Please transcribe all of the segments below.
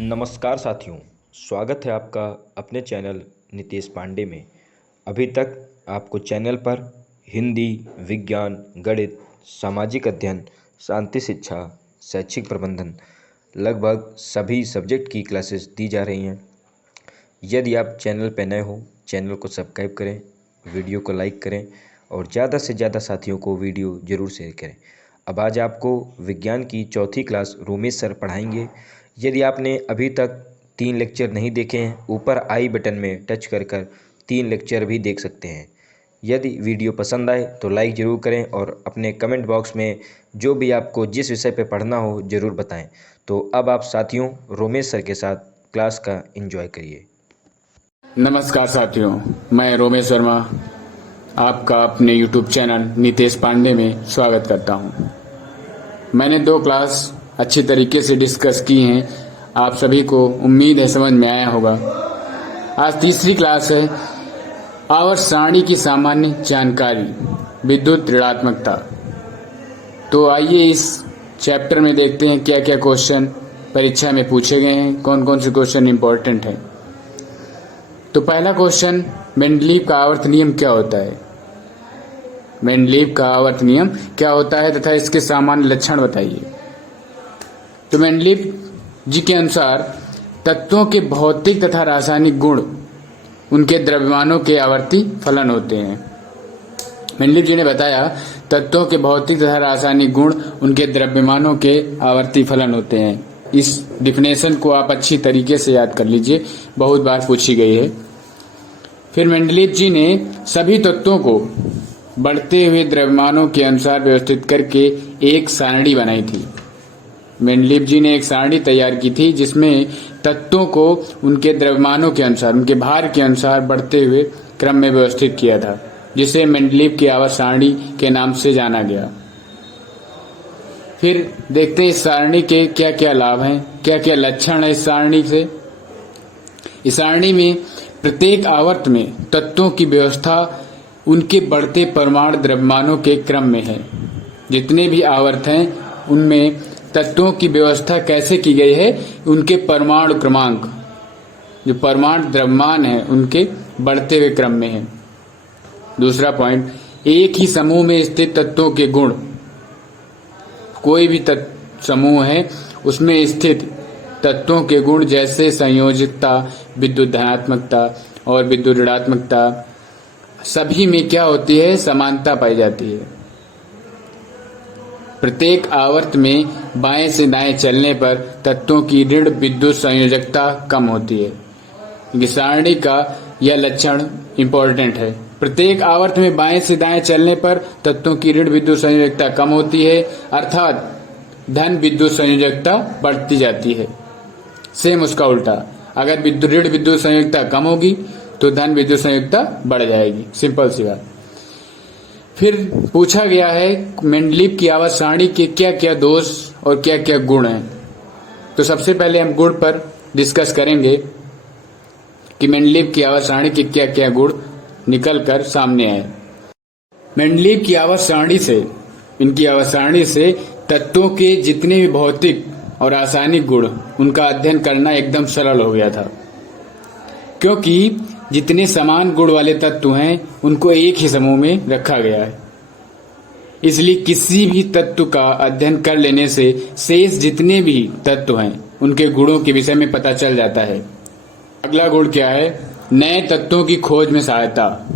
नमस्कार साथियों, स्वागत है आपका अपने चैनल नितेश पांडे में। अभी तक आपको चैनल पर हिंदी, विज्ञान, गणित, सामाजिक अध्ययन, शांति शिक्षा, शैक्षिक प्रबंधन लगभग सभी सब्जेक्ट की क्लासेस दी जा रही हैं। यदि आप चैनल पर नए हो, चैनल को सब्सक्राइब करें, वीडियो को लाइक करें और ज़्यादा से ज़्यादा साथियों को वीडियो ज़रूर शेयर करें। अब आज आपको विज्ञान की चौथी क्लास रोमेश सर पढ़ाएंगे। यदि आपने अभी तक 3 लेक्चर नहीं देखे हैं, ऊपर आई बटन में टच कर 3 लेक्चर भी देख सकते हैं। यदि वीडियो पसंद आए तो लाइक ज़रूर करें और अपने कमेंट बॉक्स में जो भी आपको जिस विषय पर पढ़ना हो ज़रूर बताएं। तो अब आप साथियों रोमेश सर के साथ क्लास का एंजॉय करिए। नमस्कार साथियों, मैं रोमेश वर्मा आपका अपने YouTube चैनल नितेश पांडे में स्वागत करता हूं। मैंने 2 क्लास अच्छी तरीके से डिस्कस की हैं। आप सभी को उम्मीद है समझ में आया होगा। आज तीसरी क्लास है आवर्त सारणी की सामान्य जानकारी, विद्युत ऋणात्मकता। तो आइए इस चैप्टर में देखते हैं क्या क्या क्वेश्चन परीक्षा में पूछे गए हैं, कौन कौन से क्वेश्चन इंपॉर्टेंट हैं। तो पहला क्वेश्चन, मेंडलीव का आवर्त नियम क्या होता है। मेंडलीव का आवर्त नियम क्या होता है तथा इसके सामान्य लक्षण बताइए। तो मेंडलीव जी के अनुसार तत्वों के भौतिक तथा रासायनिक गुण उनके द्रव्यमानों के आवर्ती फलन होते हैं। मेंडलीव जी ने बताया तत्वों के भौतिक तथा रासायनिक गुण उनके द्रव्यमानों के आवर्ती फलन होते हैं। इस डिफिनेशन को आप अच्छी तरीके से याद कर लीजिए, बहुत बार पूछी गई है। फिर मेंडलीव जी ने सभी तत्वों को बढ़ते हुए द्रव्यमानों के अनुसार व्यवस्थित करके एक सारणी बनाई थी। मेंडलीव जी ने एक सारणी तैयार की थी जिसमें तत्वों को उनके द्रव्यमानों के अनुसार, उनके भार के अनुसार बढ़ते हुए क्रम में व्यवस्थित किया था, जिसे मेंडलीव की आवर्त सारणी के नाम से जाना गया। फिर देखते हैं इस सारणी के क्या क्या लाभ हैं, क्या क्या लक्षण है इस सारणी से। इस सारणी में प्रत्येक आवर्त में तत्वों की व्यवस्था उनके बढ़ते परमाणु द्रव्यमानों के क्रम में है। जितने भी आवर्त हैं उनमें तत्वों की व्यवस्था कैसे की गई है, उनके परमाणु क्रमांक, जो परमाणु द्रव्यमान है, उनके बढ़ते हुए क्रम में है। दूसरा पॉइंट, एक ही समूह में स्थित तत्वों के गुण, कोई भी समूह है उसमें स्थित तत्वों के गुण जैसे संयोजकता, विद्युत धनात्मकता और विद्युत ऋणात्मकता, सभी में क्या होती है, समानता पाई जाती है। प्रत्येक आवर्त में बाएं से दाएं चलने पर तत्वों की ऋण विद्युत संयोजकता कम होती है। सारणी का यह लक्षण इंपॉर्टेंट है। प्रत्येक आवर्त में बाएं से दाएं चलने पर तत्वों की ऋण विद्युत संयोजकता कम होती है, अर्थात धन विद्युत संयोजकता बढ़ती जाती है। सेम उसका उल्टा, अगर ऋण विद्युत संयोजकता कम होगी तो धन विद्युत संयोजकता बढ़ जाएगी। सिंपल सी बात। फिर पूछा गया है मेंडलीव की आवर्त सारणी के क्या क्या दोष और क्या क्या गुण हैं। तो सबसे पहले हम गुण पर डिस्कस करेंगे कि मेंडलीव की आवर्त सारणी के क्या क्या गुण निकल कर सामने आए। मेंडलीव की आवर्त सारणी से, इनकी आवर्त सारणी से तत्वों के जितने भी भौतिक और रासायनिक गुण, उनका अध्ययन करना एकदम सरल हो गया था, क्योंकि जितने समान गुण वाले तत्व हैं उनको एक ही समूह में रखा गया है। इसलिए किसी भी तत्व का अध्ययन कर लेने से शेष जितने भी तत्व हैं उनके गुणों के विषय में पता चल जाता है। अगला गुण क्या है, नए तत्वों की खोज में सहायता।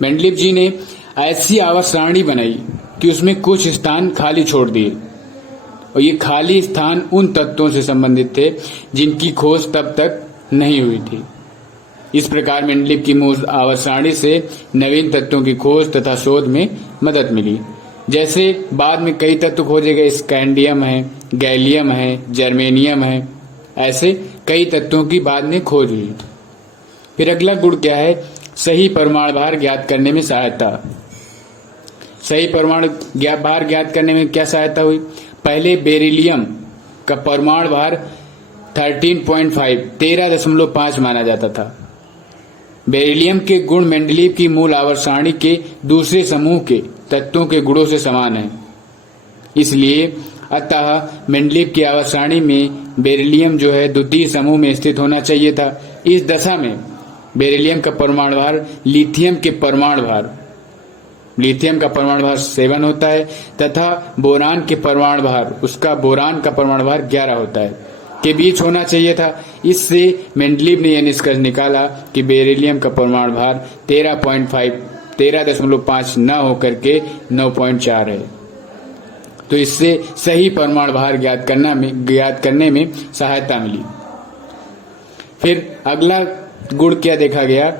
मेंडलीव जी ने ऐसी आवर्त सारणी बनाई कि उसमें कुछ स्थान खाली छोड़ दिए, और ये खाली स्थान उन तत्वों से संबंधित थे जिनकी खोज तब तक नहीं हुई थी। इस प्रकार मेंडलीव की मूल आवर्त सारणी से नवीन तत्वों की खोज तथा शोध में मदद मिली। जैसे बाद में कई तत्व खोजे गए, स्कैंडियम है, गैलियम है, जर्मेनियम है, ऐसे कई तत्वों की बाद में खोज हुई। फिर अगला गुण क्या है, सही परमाणु भार ज्ञात करने में सहायता। सही परमाणु भार ज्ञात करने में क्या सहायता हुई, पहले बेरिलियम का परमाणु भार 13.5 माना जाता था। बेरिलियम के गुण मेंडलीव की मूल आवर्त सारणी के दूसरे समूह के तत्वों के गुणों से समान है। इसलिए अतः मेंडलीव की आवर्त सारणी में बेरिलियम जो है द्वितीय समूह में स्थित होना चाहिए था। इस दशा में बेरिलियम का परमाणु भार लिथियम का परमाणु भार 7 होता है तथा बोरान का परमाणु भार 11 होता है के बीच होना चाहिए था। इससे मेंडलीव ने यह निष्कर्ष निकाला कि बेरिलियम का परमाणु भार 13.5 न होकर के 9.4 है। तो इससे सही परमाणु भार ज्ञात करने में सहायता मिली। फिर अगला गुण क्या देखा गया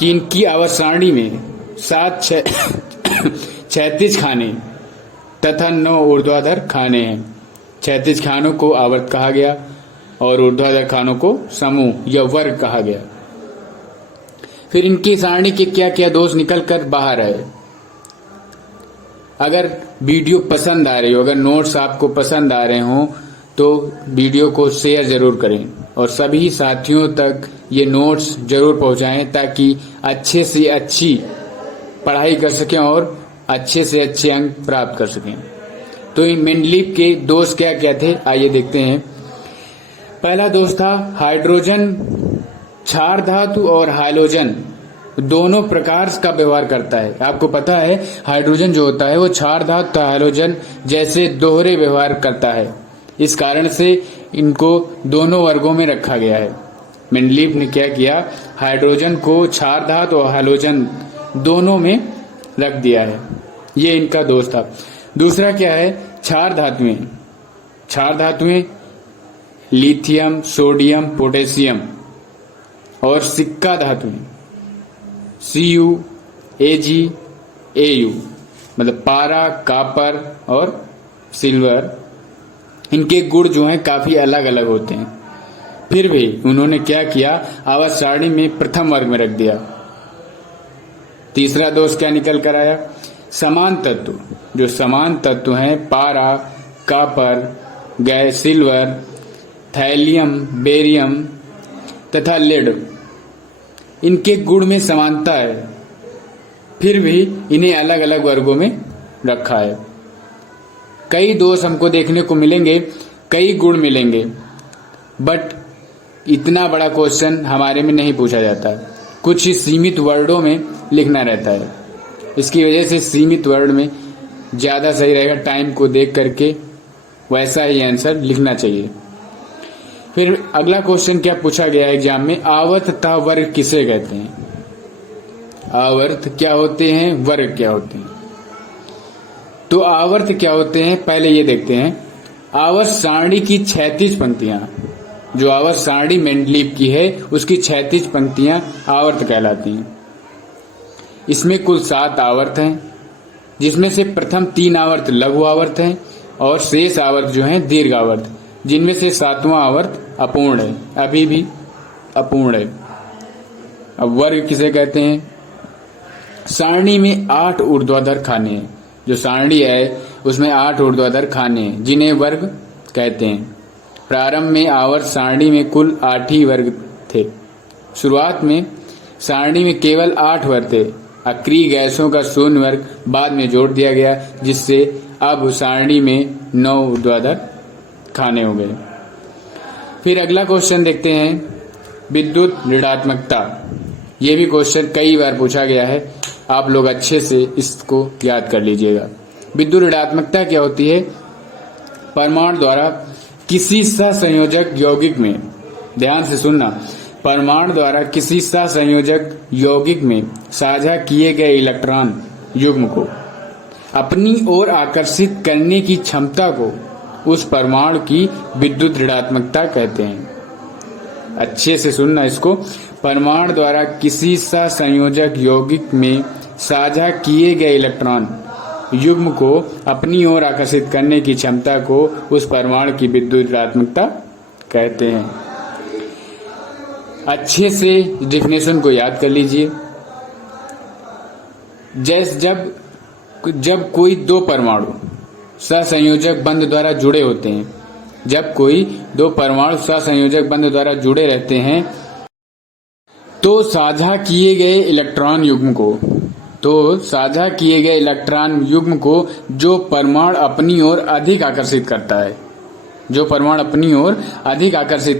कि इनकी आवर्त सारणी में 36 खाने तथा 9 ऊर्ध्वाधर खाने हैं। 36 खानों को आवर्त कहा गया और ऊर्ध्वाधर खानों को समूह या वर्ग कहा गया। फिर इनकी सारणी के क्या क्या दोष निकल कर बाहर आए। अगर वीडियो पसंद आ रही हो, अगर नोट्स आपको पसंद आ रहे हो तो वीडियो को शेयर जरूर करें और सभी साथियों तक ये नोट्स जरूर पहुंचाएं ताकि अच्छे से अच्छी पढ़ाई कर सकें और अच्छे से अच्छे अंक प्राप्त कर सकें। तो इन मेंडलीव के दोष क्या क्या थे आइए देखते हैं। पहला दोष था हाइड्रोजन क्षार धातु और हाइड्रोजन दोनों प्रकार का व्यवहार करता है। आपको पता है हाइड्रोजन जो होता है वो क्षार धातु हाइड्रोजन जैसे दोहरे व्यवहार करता है। इस कारण से इनको दोनों वर्गों में रखा गया है। मेंडलीव ने क्या किया, हाइड्रोजन को क्षार धातु और हाइड्रोजन दोनों में रख दिया है। ये इनका दोष था। दूसरा क्या है, क्षार धातुएं लिथियम, सोडियम, पोटेशियम और सिक्का धातुएं Cu, Ag, Au मतलब पारा, कापर और सिल्वर, इनके गुण जो हैं काफी अलग अलग होते हैं। फिर भी उन्होंने क्या किया, आवर्त सारणी में प्रथम वर्ग में रख दिया। तीसरा दोष क्या निकल कर आया, समान तत्व, जो समान तत्व हैं पारा, copper, gas, silver, thallium, barium तथा लेड, इनके गुण में समानता है, फिर भी इन्हें अलग अलग वर्गों में रखा है। कई दोष हमको देखने को मिलेंगे, कई गुण मिलेंगे, बट इतना बड़ा क्वेश्चन हमारे में नहीं पूछा जाता। कुछ ही सीमित वर्डों में लिखना रहता है। इसकी वजह से सीमित वर्ड में ज्यादा सही रहेगा। टाइम को देख करके वैसा ही आंसर लिखना चाहिए। फिर अगला क्वेश्चन क्या पूछा गया एग्जाम में, आवर्त तथा वर्ग किसे कहते हैं। आवर्त क्या होते हैं, वर्ग क्या होते हैं। तो आवर्त क्या होते हैं पहले ये देखते हैं। आवर्त सारणी की 36 पंक्तियां, जो आवर्त सारणी मेंडलीव की है उसकी 36 पंक्तियां आवर्त कहलाती हैं। इसमें कुल 7 आवर्त हैं, जिसमें से प्रथम 3 आवर्त लघु आवर्त हैं और शेष आवर्त जो हैं दीर्घ आवर्त, जिनमें से 7वां आवर्त अपूर्ण है, अभी भी अपूर्ण है। अब वर्ग किसे कहते हैं, सारणी में 8 ऊर्ध्वाधर खाने हैं। जो सारणी है उसमें 8 ऊर्ध्वाधर खाने हैं, जिन्हें वर्ग कहते हैं। प्रारंभ में आवर्त सारणी में कुल 8 ही वर्ग थे। शुरुआत में सारणी में केवल 8 वर्ग थे। अक्रिय गैसों का शून्य वर्ग बाद में जोड़ दिया गया, जिससे अब सारणी में 9 ऊर्ध्वाधर खाने हो गए। फिर अगला क्वेश्चन देखते हैं, विद्युत ऋणात्मकता। ये भी क्वेश्चन कई बार पूछा गया है, आप लोग अच्छे से इसको याद कर लीजिएगा। विद्युत ऋणात्मकता क्या होती है, परमाणु द्वारा किसी सहसंयोजक यौगिक में, ध्यान से सुनना, परमाणु द्वारा किसी सहसंयोजक यौगिक में साझा किए गए इलेक्ट्रॉन युग्म को अपनी ओर आकर्षित करने की क्षमता को उस परमाणु की विद्युत ऋणात्मकता कहते हैं। अच्छे से सुनना इसको, परमाणु द्वारा किसी सहसंयोजक यौगिक में साझा किए गए इलेक्ट्रॉन युग्म को अपनी ओर आकर्षित करने की क्षमता को उस परमाणु की विद्युत ऋणात्मकता कहते हैं। अच्छे से डेफिनेशन को याद कर लीजिए। जब कोई 2 परमाणु सहसंयोजक बंध द्वारा जुड़े होते हैं, जब कोई 2 परमाणु सहसंयोजक बंध द्वारा जुड़े रहते हैं तो साझा किए गए इलेक्ट्रॉन युग्म को तो साझा किए गए इलेक्ट्रॉन युग्म को जो परमाणु अपनी ओर अधिक आकर्षित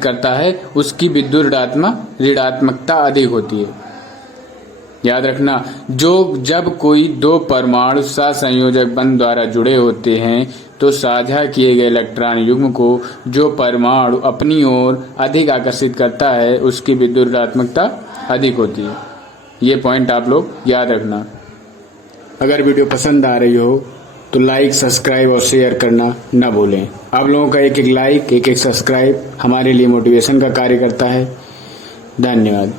करता है, उसकी विद्युत ऋणात्मकता अधिक होती है। याद रखना, जब कोई दो परमाणु सहसंयोजक बंध द्वारा जुड़े होते हैं तो साझा किए गए इलेक्ट्रॉन युग्म को जो परमाणु अपनी ओर अधिक आकर्षित करता है उसकी विद्युत ऋणात्मकता अधिक होती है। ये पॉइंट आप लोग याद रखना। अगर वीडियो पसंद आ रही हो तो लाइक, सब्सक्राइब और शेयर करना न भूलें। आप लोगों का एक एक लाइक, एक एक सब्सक्राइब हमारे लिए मोटिवेशन का कार्य करता है। धन्यवाद।